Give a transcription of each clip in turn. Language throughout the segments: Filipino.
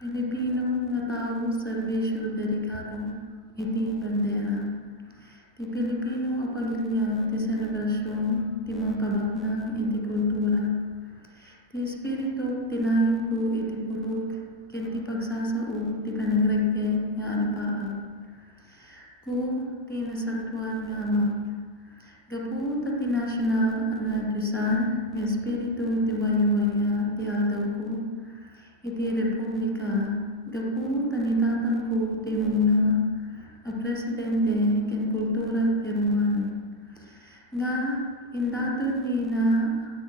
Pilipino nga tao serbisyo dedikado iti bandera. Ti Pilipino a pamilya ti selebrasyon ti mangkabaknang iti kultura. Ti espiritu ti layo ko iti purok ken ti pagsasao ti panagregge nga alpaa. Ko ti nasatuan nga amak. Gapu ta ti nasyonal na Diyosan nga espiritu ti waya-waya ti adaw ko. Iti Republika, gapu tanitatan ko ti muna a presidente ken kultura ti Romano. Nga indaton ni na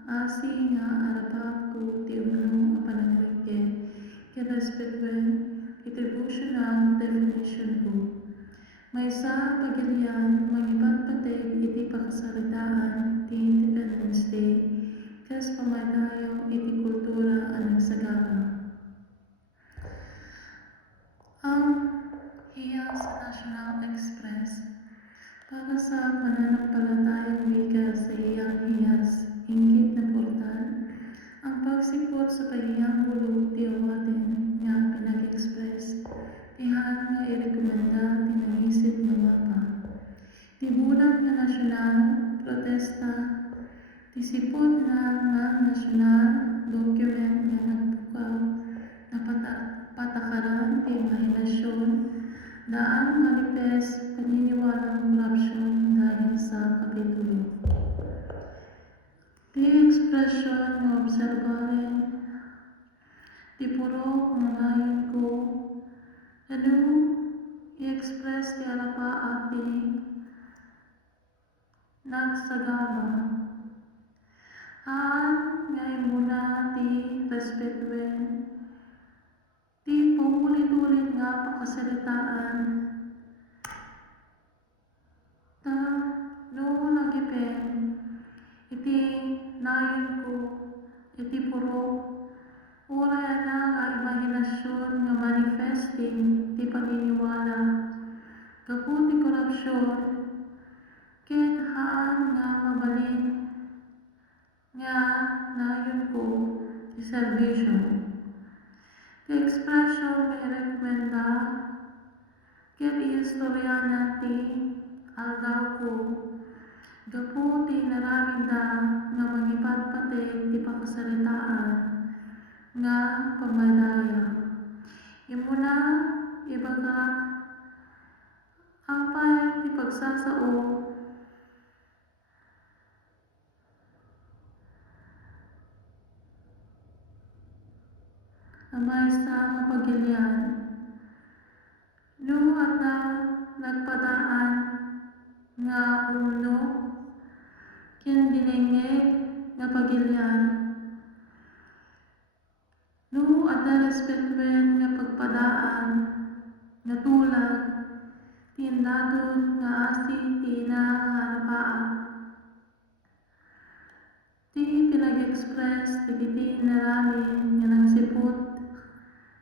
asi nga arapat ko ti umno a panagregge ken respetuen attributional definition ko. Maysa pagilian mangipatpateg iti pakasaritaan ti Independence Day kas pamadayaw iti kultura a nagsagana. Ang hiya sa National Express para sa pananampalatayang wika sa iyang hiyas, inggit na portal, ang pagsikot sa kahiyang bulo ti awaten nga pinag-express, tihan nga irekomenda ti nangisip nga mapa. Ti bulag nga nasyonal, protesta, ti sipot na nga nasyonal, document nga nagpukaw, na patakaran ti imahinasyon, daan manifest paniniwalang korupsyon dahil sa kapitulo. Ti ekspresyon nga obserbaren, ti puro nga nayon ko, ano i-express ti arapa ti nagsagaba. Nga imuna ti respetuen, ti paulit-ulit nga pakasalitaan, ta no nagipen, iti nayon ko, iti puro, uray na nga imahinasyon nga manifesting ti paniniwala, gapu ti korupsyon, ken haan nga mabalin, nga nayon ko, ti serbisyo. Ti ekspresyon nga irekomenda, ken iistorya ti aldaw ko, gapu ti naramida nga mangipatpateg ti pakasaritaan nga pamadaya. Imuna ibagak apay ti pagsasao amay sa pagilian. No ata nagpadaan nga umno ken dinengeg nga pagilian. No ata respetuen nga pagpadaan nga tulag ti indadon nga asi ti ina nga alpaa. Ti pinag-express dagiti inaramin nga nagsipot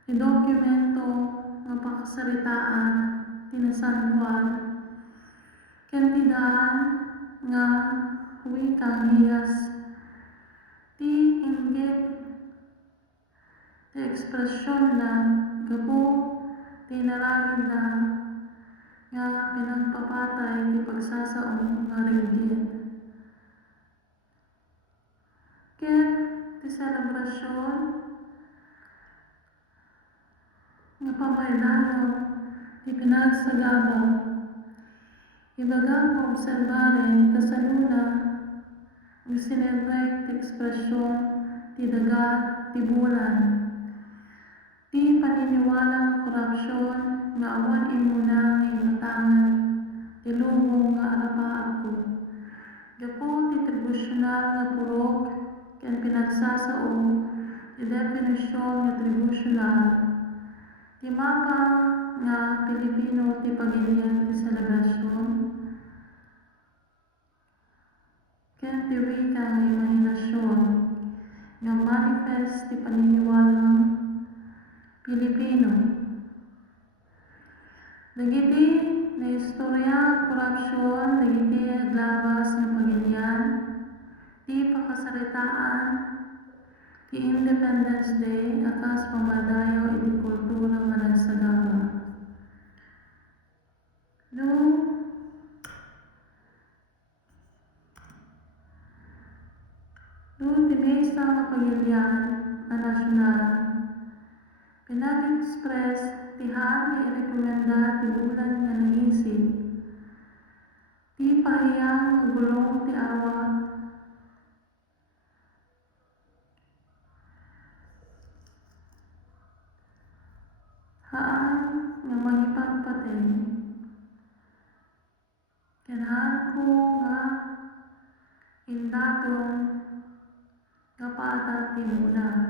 ti dokumento nga pakasaritaan ti na San Juan ken ti daan nga wikang hiyas ti inggit ti ekspresyon na gapu ti naramin na nga pinagpapatay ti pagsasaong nga ringgit. Ken ti selebrasyon nga pamaydayaw ti pinagsagaba, ibagang maobserbaren kasaluna ang sinebrate ti ekspresyon ti daga ti bulan, ti paniniwalang korupsyon nga awan imuna nga imatangan ti lubong nga arapaan ko, gapu ti tribusyonal nga purok ken pinagsasao ti definisyon nga tribusyonal, ti mapa nga Pilipino ti pagilian ti selebrasyon, ken ti wika nga imahinasyon nga manifest ti paniniwalang Pilipino. Dagiti na istorya korupsyon, dagiti aglabas nga pagilian, ti pakasaritaan, ti Independence Day, akas pamadayaw iti kultura. Noong di mesa mapagilian na nasyonal, pinag-express tihan nga irekomenda ti bulan nga naisip, ti pahiyang nga gulong ti awat, haan nga magipagpatay. Ganahan ko nga indaton nga pada ti muna.